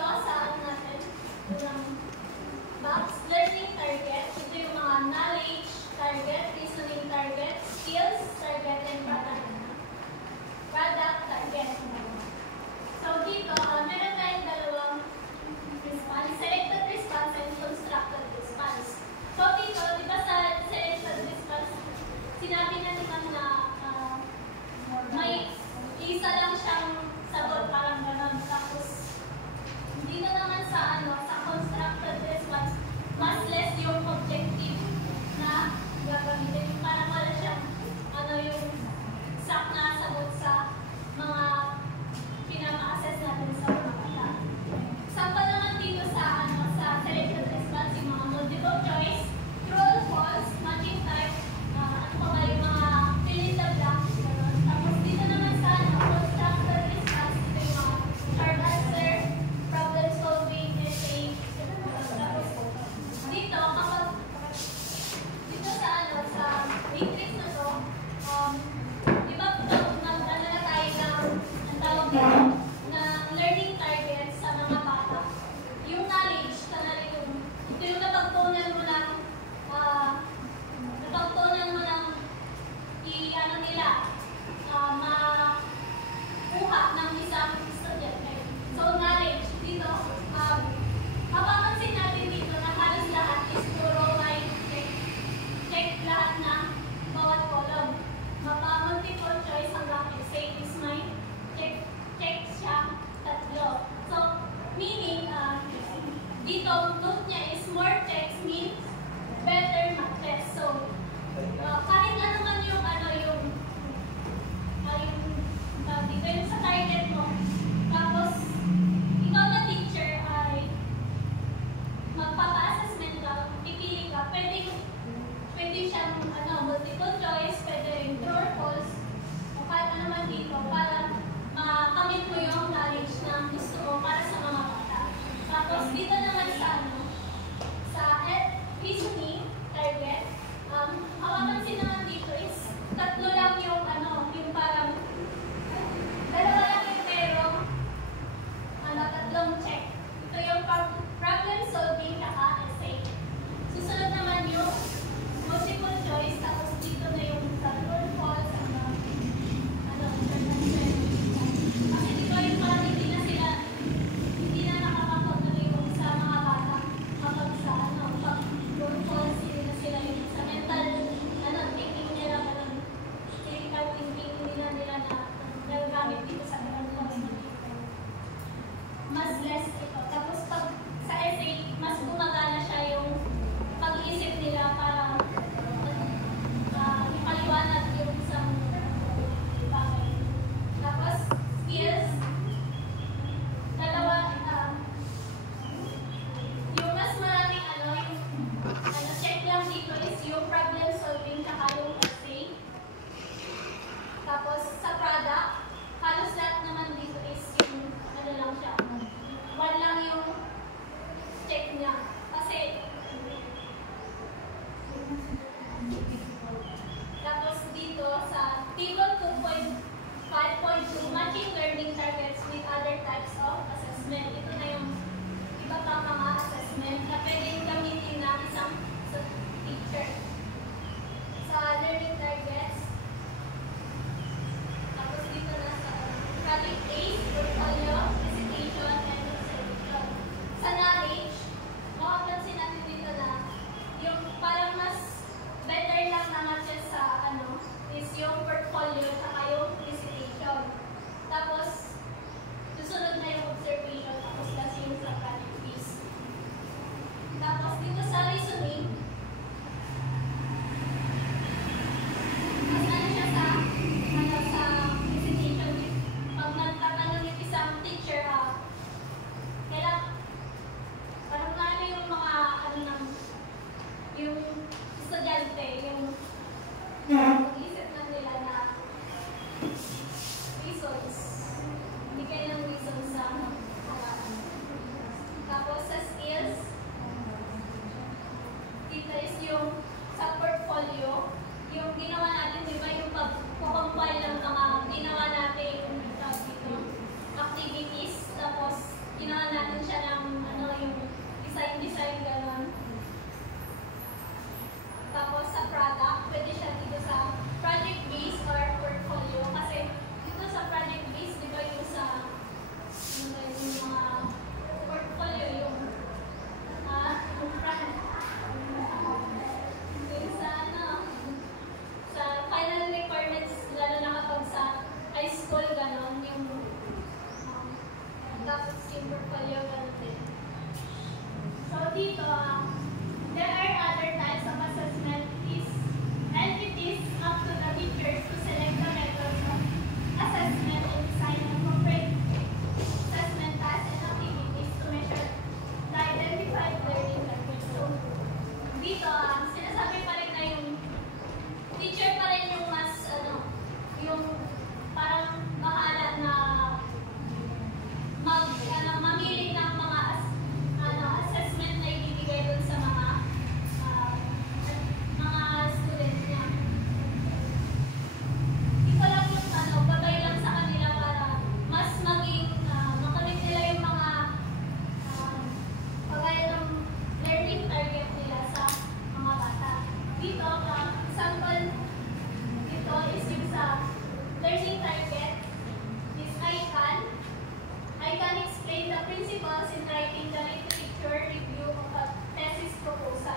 sa ano natin, yung box, learning target. Ito yung mga knowledge target, reasoning target, skills target, and product target. So dito, meron tayong dalawang response, selected response and constructed response. So dito, di ba sa selected response, sinabi na naman na may isa lang siyang sagot, parang gano'n. Tapos, dito naman sa constructed response, mas less yung objective na gagamitin. Parang wala siyang yung exact na sagot sa mga pinaka-assess natin sa mga kata. Sample naman dito sa selected response, yung mga multiple choice, true or false, matching type, yung mga fill in the blank. Tapos dito naman sa constructed response, ito yung mga short answer, problem solving, essay. Tapos dito, dito sa matrix na to, di ba nag-ano na tayo ng tawag dito, na learning targets sa mga bata. Yung knowledge, ito yung napagtunan mo ng i-ano nila, makuha ng isang estudyante. So, knowledge, dito, mapapansin natin dito na halos lahat is puro may check lahat ng bawat column. Multiple choice hanggang essay is may check siya tatlo. So, meaning, dito, note niya is more checks means better matches. So, kahit ano man yung dito yung sa target mo. Tapos, ikaw na teacher ay magpapa-assessment ka, pipili ka, pwede siyang multiple choice, pwede yung true or false, o kahit ano man dito, para makamit mo yung knowledge na gusto mo para sa mga bata. Tapos, dito naman sa reasoning target, mapapansin naman dito is tatlo lang yung yung parang dalawa lang yung merong tatlong check. Ito yung problem solving naka essay. Susunod naman yung multiple choice, tapos dito na yung true or false, kasi dito yung parang hindi na nakakapag yung sa mga bata kapag sa pag true or false, hindi na sila yung sa mental thinking nila, critical thinking nila na nagagamit dito sa true or false. Mas less ito. Tapos pag sa essay, mas gumagana siya yung pag-iisip nila para ipaliwanag yung isang bagay. Tapos, skills, dalawa, yung mas maraming check lang dito is yung problem solving tsaka yung essay. Tapos, sa product, halos lahat naman dito is yung lang siya. One lang yung check niya. Kasi, tapos dito sa table 2.5.2, matching learning targets with other types of assessment. Ito na yung iba pang mga assessment na pwedeng gamitin na isang teacher. Sa learning targets, tapos dito na sa project case, portfolio, presentation, and observation. Sa knowledge, makapansin natin dito na yung parang mas better lang na matches sa is yung portfolio at yung presentation. Tapos, susunod na yung observation, tapos kasi yung sa project case. Tapos dito sa reasoning, design ganon. Tapos sa product, pwede siya dito sa project base or portfolio. Kasi dito sa project base, di ba yung sa yung mga portfolio, yung yung sa sa final requirements, lalo na kapag sa high school, ganon, yung tapos yung portfolio, ganon din. So dito, there are other types of assessment and it is up to the teachers to select the methods of assessment and design appropriate assessment tasks and activities to measure the identified learning targets. So, dito, sinasabi pa rin na yung teacher pa rin yung mas, yung parang bahala na mamili ng mga assessment na ibibigay dun sa mga student niya. Ito lang yung babay lang sa kanila para mas maging makamit nila yung mga pagaya ng learning target nila sa mga bata. Dito, example dito is yung sa learning target is I can explain the principles in writing the literature review of a thesis proposal.